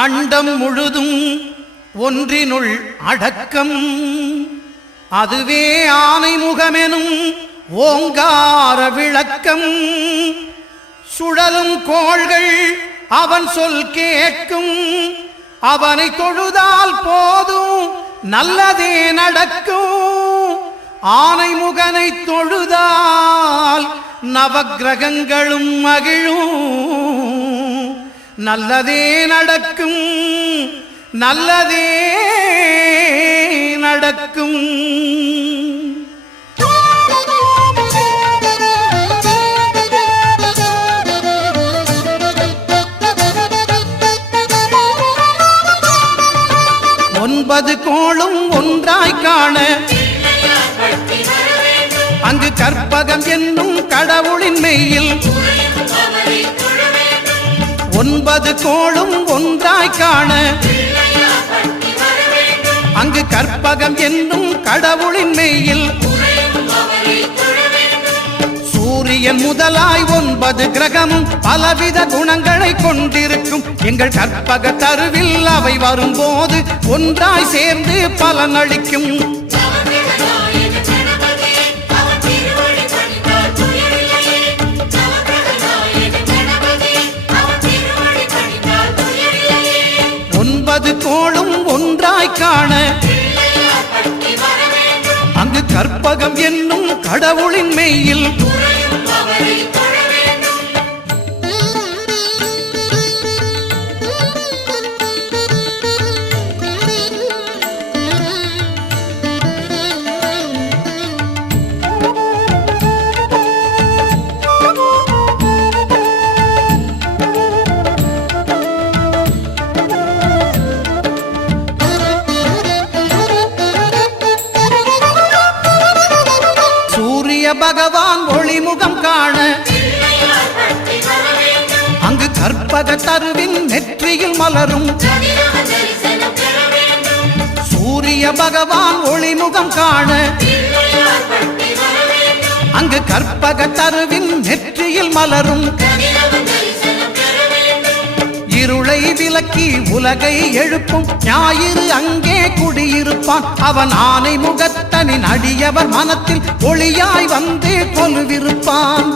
அண்டம் முழுதும் ஒன்றினுள் அடக்கம். அதுவே ஆனைமுகமெனும் ஓங்கார விளக்கம். சுழலும் கோள்கள் அவன் சொல் கேட்கும். அவனை தொழுதால் போதும் நல்லதே நடக்கும். ஆனைமுகனை தொழுதால் நவக்கிரகங்களும் மகிழும். நல்லதே நடக்கும், நல்லதே நடக்கும். ஒன்பது கோளும் ஒன்றாய் காண அங்கு கற்பகம் என்னும் கடவுளின் மெய்யில். ஒன்பது கோளும் ஒன்றாய் காண அங்கு கற்பகம் என்னும் கடவுளின் மெய்யில். சூரியன் முதலாய் 9 கிரகமும் பலவித குணங்களை கொண்டிருக்கும். எங்கள் கற்பக தருவில் அவை வரும்போது ஒன்றாய் சேர்ந்து பலனளிக்கும். கோளும் ஒன்றாய் காண அங்கு கற்பகம் என்னும் கடவுளின் மெய்யில். பகவான் ஒளிமுகம் காண அங்கு கற்பக தருவின் நெற்றியில் மலரும். சூரிய பகவான் ஒளிமுகம் காண அங்கு கற்பக தருவின் நெற்றியில் மலரும். இருளை விலக்கி உலகை எழுப்பும் ஞாயிறு அங்கே குடியிருப்பான். அவன் ஆனை முகத்தனின் அடியவர் மனத்தில் ஒளியாய் வந்து கொலுவிருப்பான்.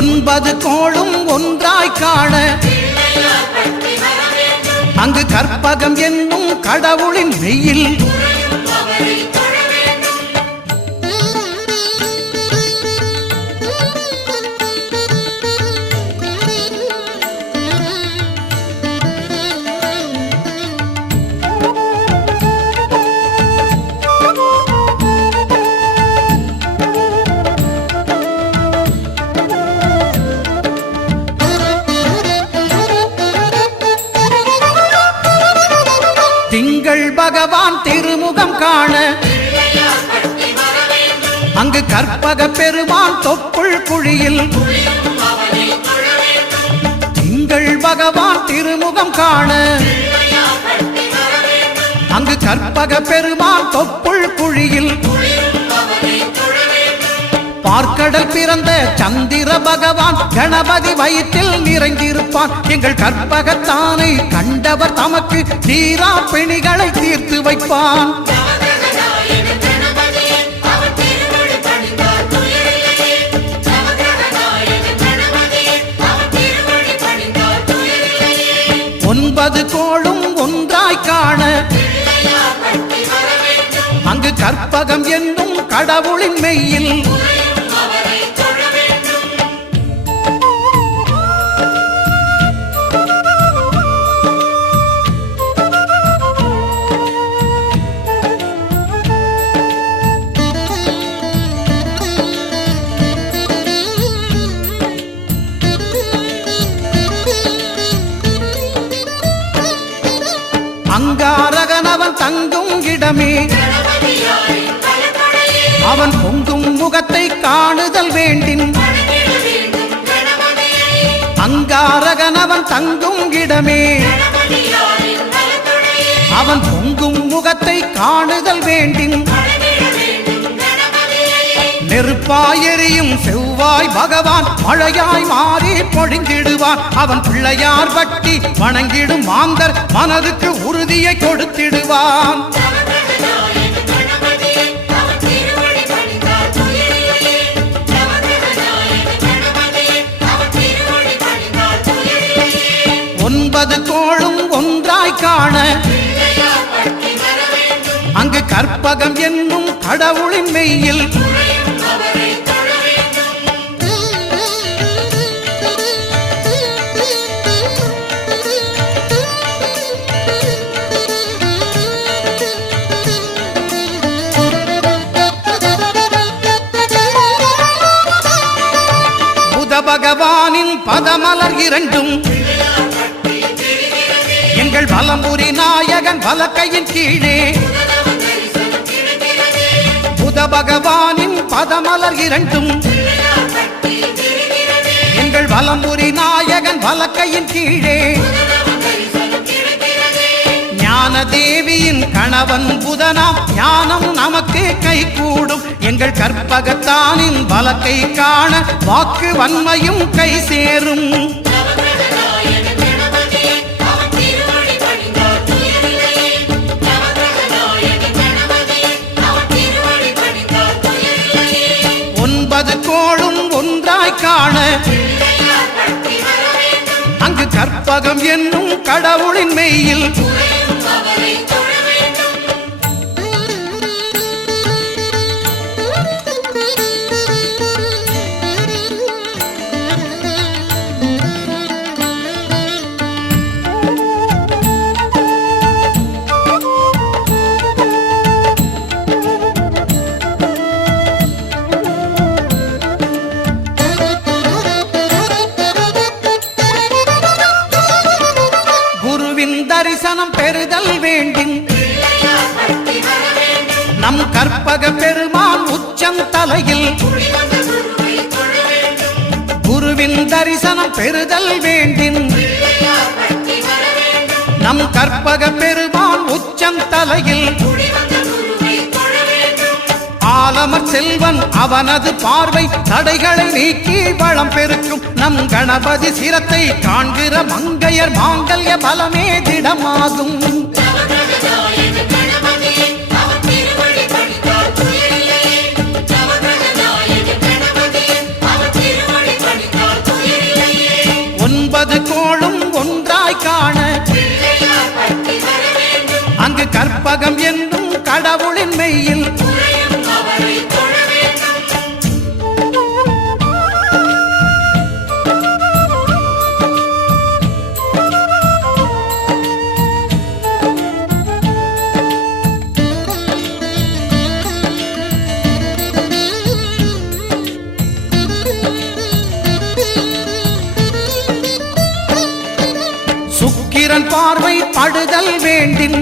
ஒன்பது கோளும் ஒன்றாய் காண அங்கு கற்பகம் என்னும் கடவுளின் மெய்யில். திங்கள் பகவான் திருமுகம் காண அங்கு கற்பக பெருமான் தொப்புள் குழியில். திங்கள் பகவான் திருமுகம் காண அங்கு கற்பக பெருமான் தொப்புள் குழியில். பார்க்கடல் பிறந்த சந்திர பகவான் கணபதி வயிற்றில் நிறைந்திருப்பான். எங்கள் கற்பகத்தானை கண்டவர் தமக்கு தீரா பிணிகளை தீர்த்து வைப்பான். ஒன்பது கோளும் ஒன்றாய் காண அங்கு கற்பகம் என்னும் கடவுளின் மெய்யில். அங்காரகனவன் தங்கும் இடமே அவன் பொங்கும் முகத்தை காணுதல் வேண்டின். அங்காரகனவன் தங்கும் இடமே அவன் பொங்கும் முகத்தை காணுதல் வேண்டின். நெருப்பாய் எரியும் செவ்வாய் பகவான் மழையாய் மாறி பொழிந்திடுவான். அவன் பிள்ளையார் பக்தி வணங்கிடும் மாந்தர் மனதுக்கு உறுதியை கொடுத்திடுவான். ஒன்பது கோளும் ஒன்றாய் காண அங்கு கற்பகம் என்னும் கடவுளின் மெய்யில் புத பகவானின் பதமலர் இரண்டும் எங்கள் வலம்புரி நாயகன் வலக்கையின் கீழே புத பகவானின் பதமலர் இரண்டும் எங்கள் வலம்புரி நாயகன் வலக்கையின் கீழே ஞான தேவியின் கணவன் புதனாம் ஞானம் நமக்கு கை கூடும். எங்கள் கற்பகத்தானின் வலக்கை காண வாக்கு வன்மையும் கை சேரும். ஒன்பது கோளும் ஒன்றாய் காண அங்கு கற்பகம் என்னும் கடவுளின் மெய்யில் தரிசனம் பெறுதல் வேண்டின் நம் கற்பக பெருமான் உச்சந்தலையில் குருவின் தரிசனம் பெறுதல் வேண்டின் நம் கற்பக பெருமான் உச்சந்தலையில் ஆலமர் செல்வன் அவனது பார்வை தடைகளை நீக்கி வளம் பெருக்கும். நம் கணபதி சிரத்தை காண்கிற மங்கையர் மாங்கல்ய பலமே திடமாகும். ஒன்பது கோளும் ஒன்றாய் காண அங்கு கற்பகம் என்னும் கடவுளின் மெய்யில் சுக்கிரன் பார்வை படுதல் வேண்டின்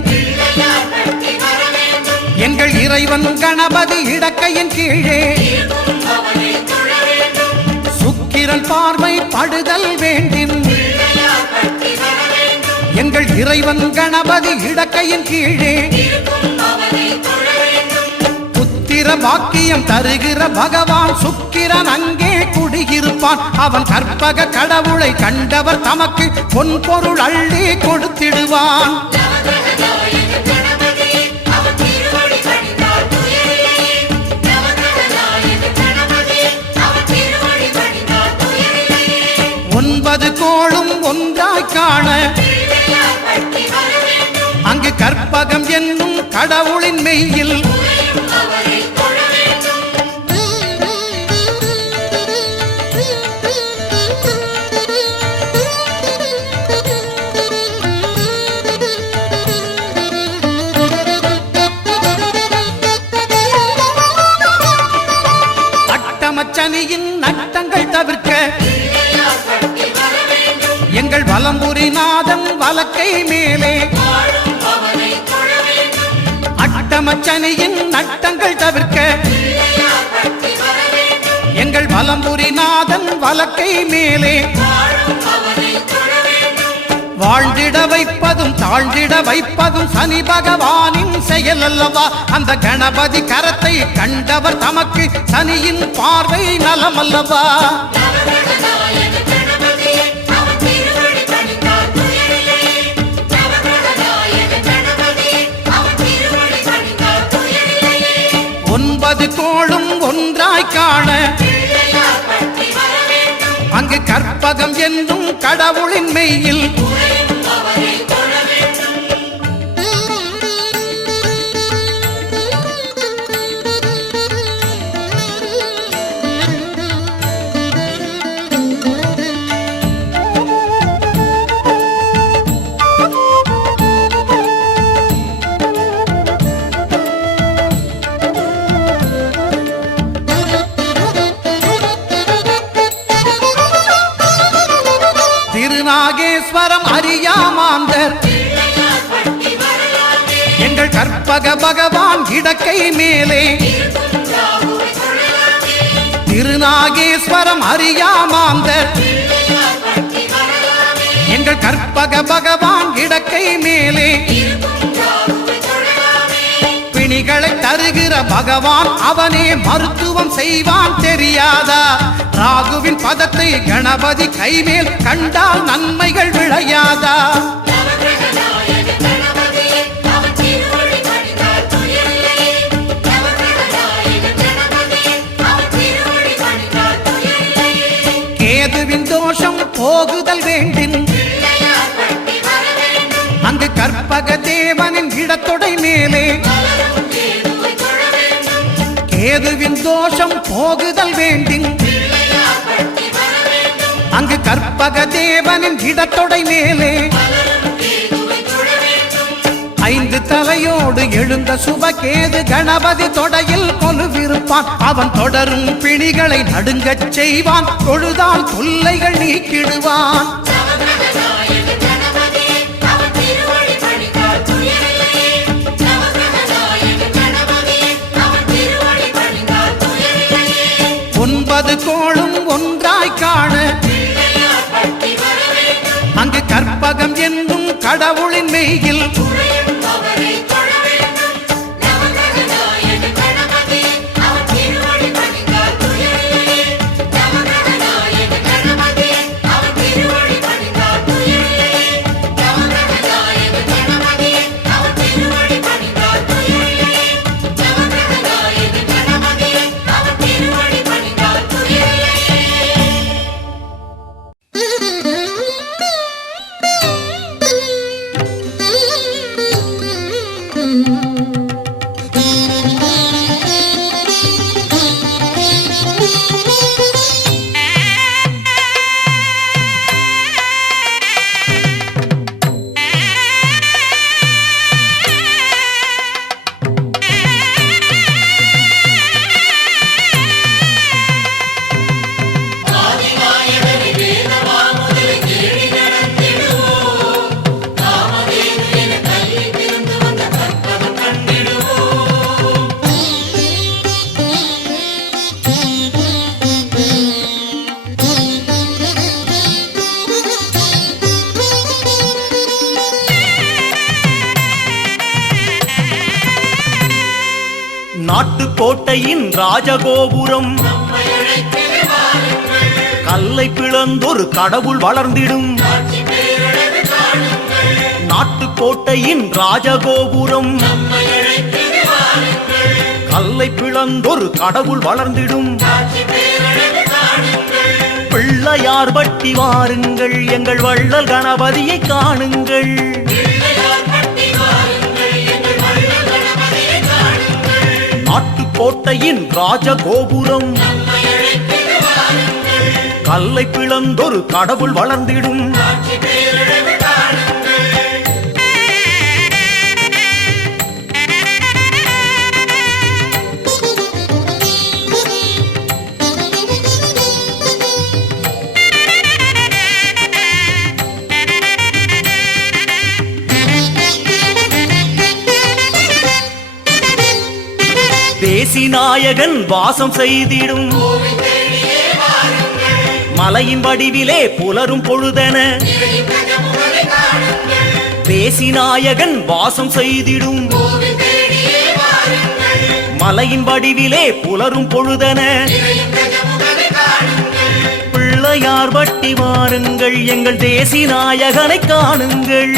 எங்கள் இறைவன் கணபதி இடக்கையின் கீழே சுக்கிரன் பார்வை படுதல் வேண்டின் எங்கள் இறைவன் கணபதி இடக்கையின் கீழே புத்திர பாக்கியம் தருகிற பகவான் சுக்கிரன் அங்கே குடியிருப்பான். அவன் கற்பக கடவுளை கண்டவர் தமக்கு பொன் பொருள் அள்ளி கொடுத்திடுவான். ஒன்பது கோளும் ஒன்றாய் காண அங்கு கற்பகம் என்னும் கடவுளின் மெய்யில் அட்டமச்சனியின் நட்டங்கள் தவிர்க்க எங்கள் வலம்புரி நாதன் வலக்கை மேலே அட்டமச்சனியின் நட்டங்கள் தவிர்க்க எங்கள் வலம்புரி நாதன் வலக்கை மேலே வாழ்ந்திட வைப்பதும் தாழ்ந்திட வைப்பதும் சனி பகவானின் செயல் அல்லவா? அந்த கணபதி கரத்தை கண்டவர் தமக்கு சனியின் பார்வை நலம் அல்லவா? ஒன்பது கோளும் ஒன்றாய் காண அங்கு கற்பகம் என்னும் கடவுளின் மெய்யில் திருநாகேஸ்வரம் அறியாமாந்தர் எங்கள் கற்பக பகவான் இடக்கை மேலே திருநாகேஸ்வரம் அறியாமாந்தர் எங்கள் கற்பக பகவான் இடக்கை மேலே பிணிகளை தருகிற பகவான் அவனே மருத்துவம் செய்வான் தெரியாதா? ராகுவின் பதத்தை கணபதி கைமேல் கண்டால் நன்மைகள் விளையாதா? கேதுவின் தோஷம் போகுதல் வேண்டின் அங்கு கற்பக தேவனின் இடத்தொடை மேலே கேதுவின் தோஷம் போகுதல் வேண்டின் அங்கு கற்பக தேவனின் இடத்தொடை மேலே ஐந்து தலையோடு எழுந்த சுபகேது கணபதி தொடையில் கொலுவிருப்பான். அவன் தொடரும் பிணிகளை நடுங்கச் செய்வான். தொழுதால் தொல்லைகள் நீக்கிடுவான். ஒன்பது கோளும் ஒன்றாய் காண அங்கு கற்பகம் என்னும் கடவுளின் மெய்யில் நாட்டுக்கோட்டையின் ராஜகோபுரம் கல்லை பிளந்தொரு கடவுள் வளர்ந்திடும். நாட்டுக்கோட்டையின் ராஜகோபுரம் கல்லை பிளந்தொரு கடவுள் வளர்ந்திடும். பிள்ளையார் பட்டி வாருங்கள், எங்கள் வள்ளல் கணபதியை காணுங்கள். நாட்டுக்கோட்டையின் ராஜகோபுரம் கல்லை பிளந்தொரு கடவுள் வளர்ந்திடும். தேசிநாயகன் வாசம் செய்திடும். மலையின் வடிவிலே புலரும் பொழுதென தேசிநாயகன் வாசம் செய்திடும் மலையின் வடிவிலே புலரும் பொழுதன பிள்ளையார் பட்டி வாருங்கள் எங்கள் தேசிநாயகனை காணுங்கள்